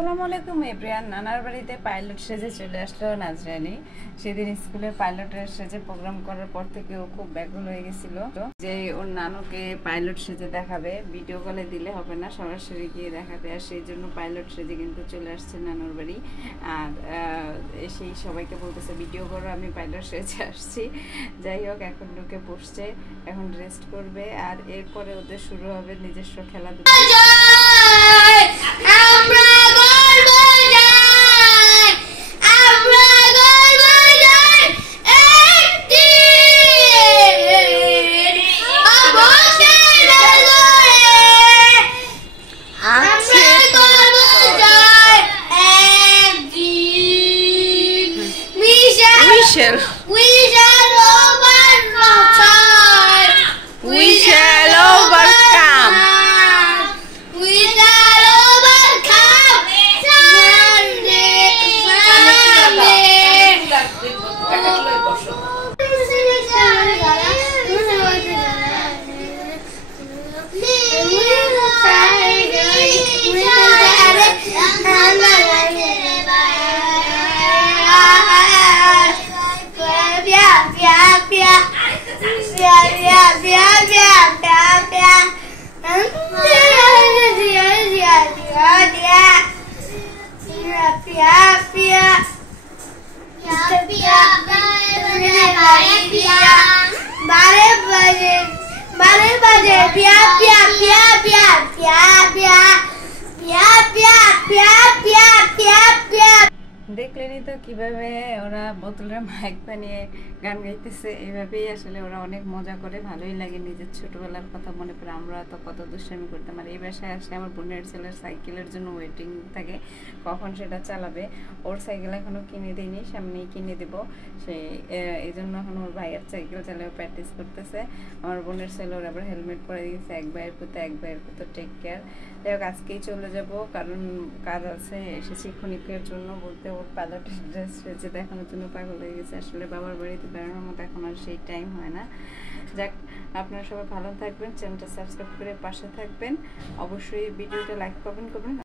আসসালামু আলাইকুম এভরিওয়ান। নানার বাড়িতে পাইলট সেজে চলে আসলো নাজরানি। সেদিন স্কুলে পাইলটের সেজে প্রোগ্রাম করার পর থেকে ও খুব ব্যাকুল হয়ে গেছিল যে ওর নানুকে পাইলট সেজে দেখাবে। ভিডিও কলে দিলে হবে না, সরাসরি গিয়ে দেখাবে। আর সেই জন্য পাইলট সেজে কিন্তু চলে আসছে নানুর বাড়ি। আর সেই সবাইকে বলতেছে ভিডিও করো, আমি পাইলট সেজে আসছি। যাই হোক, এখন ঢুকে বসছে, এখন রেস্ট করবে। আর এরপরে ওদের শুরু হবে নিজস্ব খেলাধুলা। We shall overcome. We shall overcome. We shall overcome. দেখলেনই তো কিভাবে ওরা বোতলের মাইক বানিয়ে গান গাইতেছে। এইভাবেই আসলে ওরা অনেক মজা করে, ভালোই লাগে। নিজের ছোটবেলার কথা মনে পড়ে, আমরা তো কত দুষ্টামি করতাম। আর এই বাসায় আসলে আমার বোনের ছেলের সাইকেলের জন্য ওয়েটিং থাকে, কখন সেটা চালাবে। ওর সাইকেল এখনো কিনে দিইনি, সামনেই কিনে দেব। সেই এই জন্য এখন ওর ভাইয়ের সাইকেল চালিয়ে প্র্যাকটিস করতেছে। আমার বোনের ছেলে ওর আবার হেলমেট পরে দিয়েছে। এক ভাইয়ের পুতো টেক কেয়ার। যাই হোক, আজকেই চলে যাব, কারণ কাজ আছে। এসেছি ক্ষণিকের জন্য, বলতে ওর পাইলটের ড্রেস সেজে দেখানোর জন্য পাগল হয়ে গেছে। আসলে বাবার বাড়িতে বেড়ানোর মতো এখন আর সেই টাইম হয় না। যাক, আপনারা সবাই ভালো থাকবেন, চ্যানেলটা সাবস্ক্রাইব করে পাশে থাকবেন। অবশ্যই ভিডিওটা লাইক করবেন।